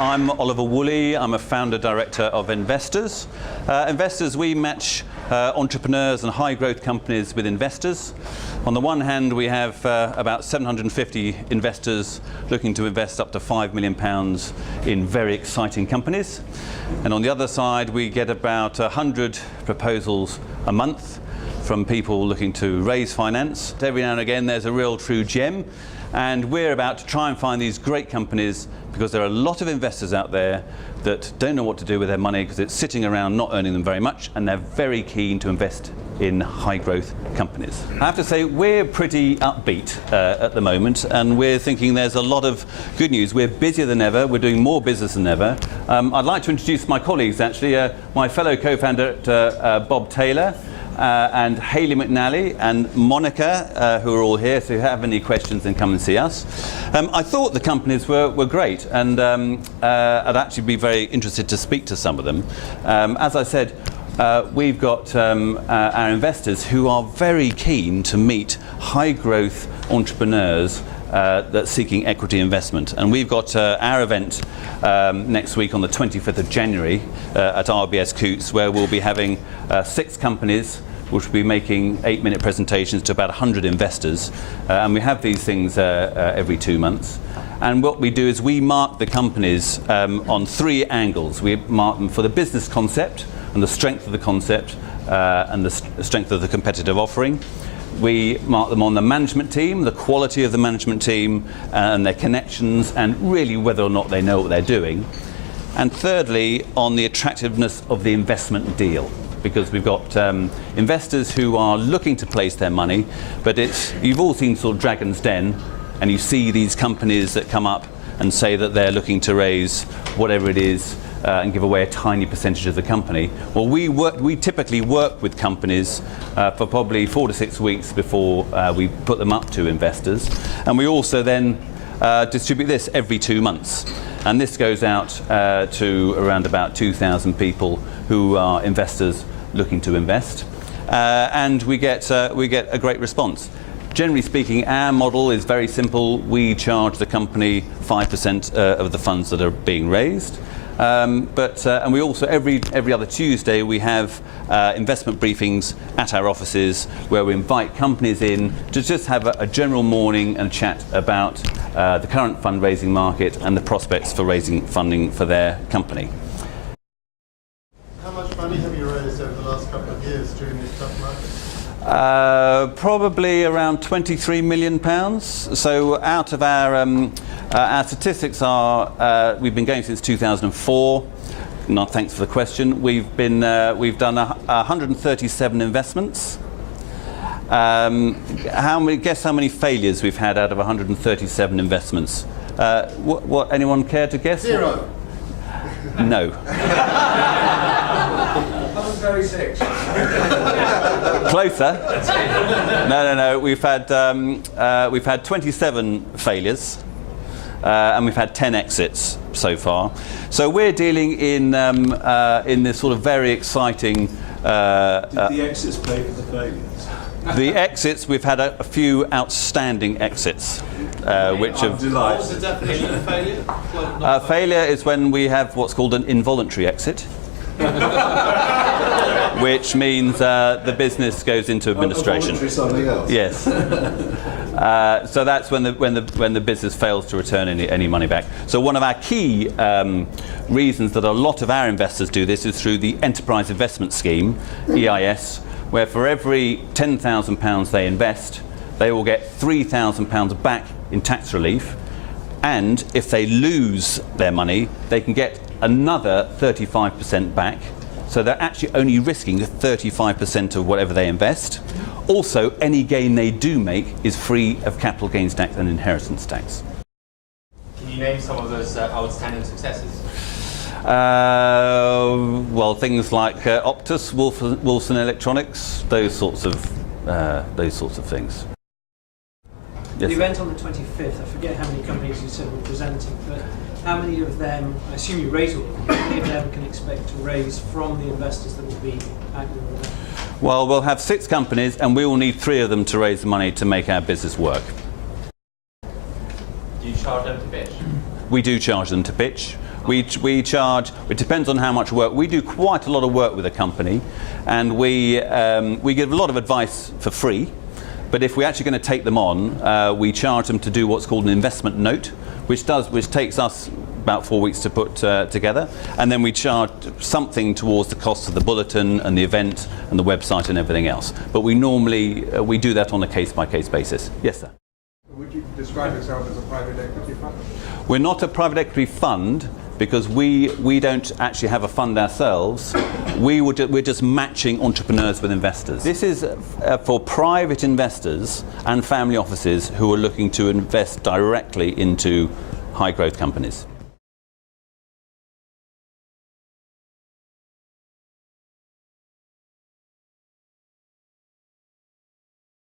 I'm Oliver Woolley. I'm a founder director of Envestors. Envestors, we match entrepreneurs and high growth companies with investors. On the one hand, we have about 750 investors looking to invest up to £5 million in very exciting companies. And on the other side, we get about 100 proposals a month from people looking to raise finance. Every now and again, there's a real true gem. And we're about to try and find these great companies because there are a lot of investors out there that don't know what to do with their money because it's sitting around not earning them very much, and they're very keen to invest in high growth companies. I have to say we're pretty upbeat at the moment, and we're thinking there's a lot of good news. We're busier than ever, we're doing more business than ever. I'd like to introduce my colleagues actually, my fellow co-founder Bob Taylor, and Hayley McNally and Monica, who are all here, so if you have any questions then come and see us. I thought the companies were great, and I'd actually be very interested to speak to some of them. As I said, we've got our investors who are very keen to meet high growth entrepreneurs that's seeking equity investment, and we've got our event next week on the 25th of January at RBS Coutts, where we'll be having 6 companies which will be making 8-minute presentations to about 100 investors, and we have these things every 2 months. And what we do is we mark the companies on 3 angles. We mark them for the business concept and the strength of the concept and the strength of the competitive offering. We mark them on the management team, the quality of the management team and their connections, and really whether or not they know what they're doing. And thirdly, on the attractiveness of the investment deal, because we've got investors who are looking to place their money, but you've all seen sort of Dragon's Den, and you see these companies that come up and say that they're looking to raise whatever it is and give away a tiny percentage of the company. Well, we typically work with companies for probably 4 to 6 weeks before we put them up to investors, and we also then distribute this every 2 months. And this goes out to around about 2,000 people who are investors looking to invest, and we get a great response. Generally speaking, our model is very simple. We charge the company 5% of the funds that are being raised, and we also every other Tuesday we have investment briefings at our offices where we invite companies in to just have a general morning and chat about the current fundraising market and the prospects for raising funding for their company. How much money have you raised over the last couple of years during this tough market? Probably around £23 million. So out of our statistics are we've been going since 2004. Thanks for the question. We've done 137 investments. Guess how many failures we've had out of 137 investments? What anyone care to guess? 0. No. 136. Closer. No. We've had 27 failures, and we've had 10 exits so far. So we're dealing in this sort of very exciting. Did the exits pay for the failures? The exits, we've had a few outstanding exits, which have. What's the definition of failure? Failure is when we have what's called an involuntary exit, which means the business goes into administration. Something else. Yes. So that's when the business fails to return any money back. So one of our key reasons that a lot of our investors do this is through the Enterprise Investment Scheme, EIS, where for every £10,000 they invest, they will get £3,000 back in tax relief, and if they lose their money, they can get another 35% back. So they're actually only risking 35% of whatever they invest. Also, any gain they do make is free of capital gains tax and inheritance tax. Can you name some of those outstanding successes? Well, things like Optus, Wilson Electronics, those sorts of things. The Yes. event on the 25th, I forget how many companies you said were presenting, but how many of them, I assume you raise all of them, how many of them can expect to raise from the investors that will be at your event? Well, we'll have 6 companies, and we will need 3 of them to raise the money to make our business work. Do you charge them to pitch? We do charge them to pitch. We charge, it depends on how much work. We do quite a lot of work with a company, and we give a lot of advice for free. But if we're actually going to take them on, we charge them to do what's called an investment note, which takes us about 4 weeks to put together, and then we charge something towards the cost of the bulletin and the event and the website and everything else. But we normally we do that on a case-by-case basis. Yes, sir. Would you describe yourself as a private equity fund? We're not a private equity fund because we don't actually have a fund ourselves. We're just matching entrepreneurs with investors. This is for private investors and family offices who are looking to invest directly into high growth companies.